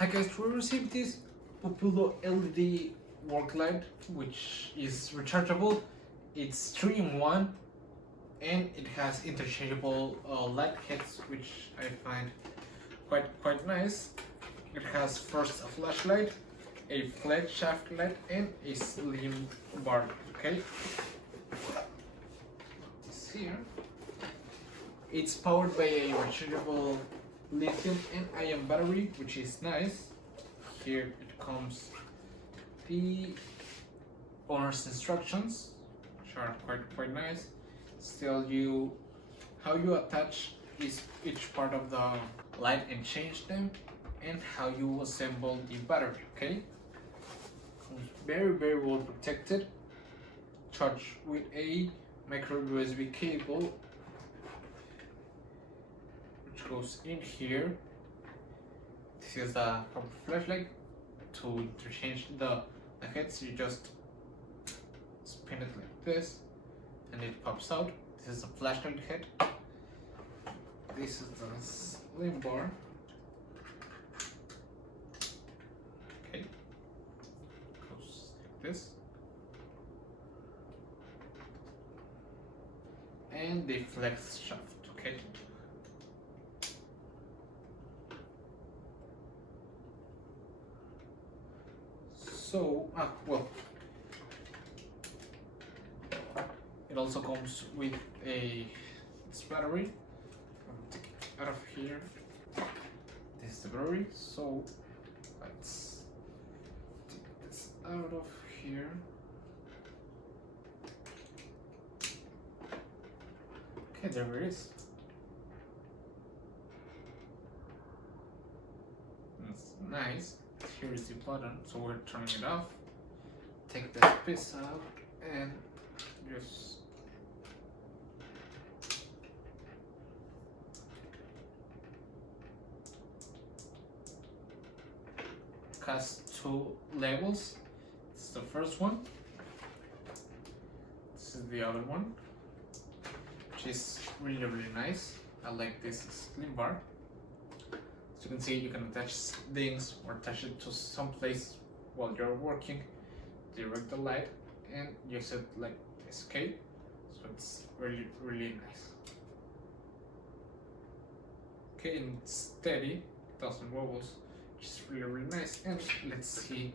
Hi guys, we received this POPULO LED work light, which is rechargeable. It's 3-in-1 and it has interchangeable light heads, which I find quite nice. It has first a flashlight, a flat shaft light, and a slim bar. Okay, this here. It's powered by a rechargeable lithium-ion battery, which is nice. Here it comes the owner's instructions, which are quite nice. Tell you how you attach each part of the light and change them, and how you assemble the battery. Okay, comes very well protected. Charged with a micro USB cable, which goes in here. This is the flashlight. To interchange the heads, you just spin it like this and it pops out. This is the flashlight head. This is the slim bar. Okay, goes like this. And the flex shaft. Okay. So, well, it also comes with this battery. I'll take it out of here. This is the battery. So let's take this out of here. Okay, there it is. That's nice. Here is the button, so we're turning it off. Take this piece out and just has two labels. This is the first one. This is the other one, which is really nice. I like this slim bar. As you can see, you can attach things or attach it to some place while you're working, direct the light, and use it like this. Okay, so it's really nice. Okay, and it's steady, doesn't wobbles, which is really nice. And let's see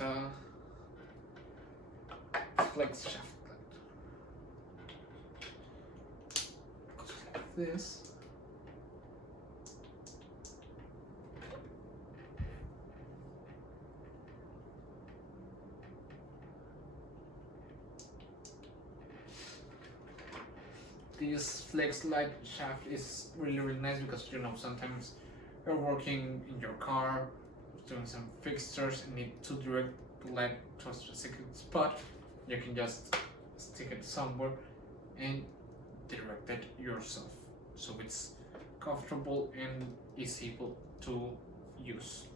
the flex shaft. This flex light shaft is really nice, because sometimes you're working in your car doing some fixtures and need to direct the light to a specific spot. You can just stick it somewhere and direct it yourself, so it's comfortable and easy to use.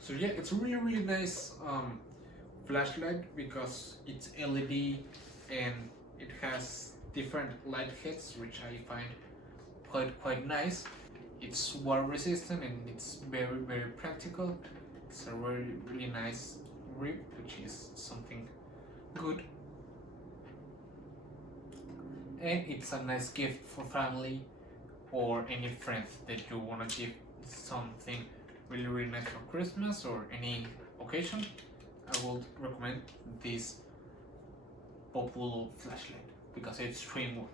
So yeah, it's a really nice flashlight, because it's LED and it has different light heads, which I find quite nice. It's water resistant and it's very practical. It's a really nice grip, which is something good, and it's a nice gift for family or any friends that you want to give something really nice for Christmas or any occasion. I would recommend this POPULO flashlight, because it's 3-in-1.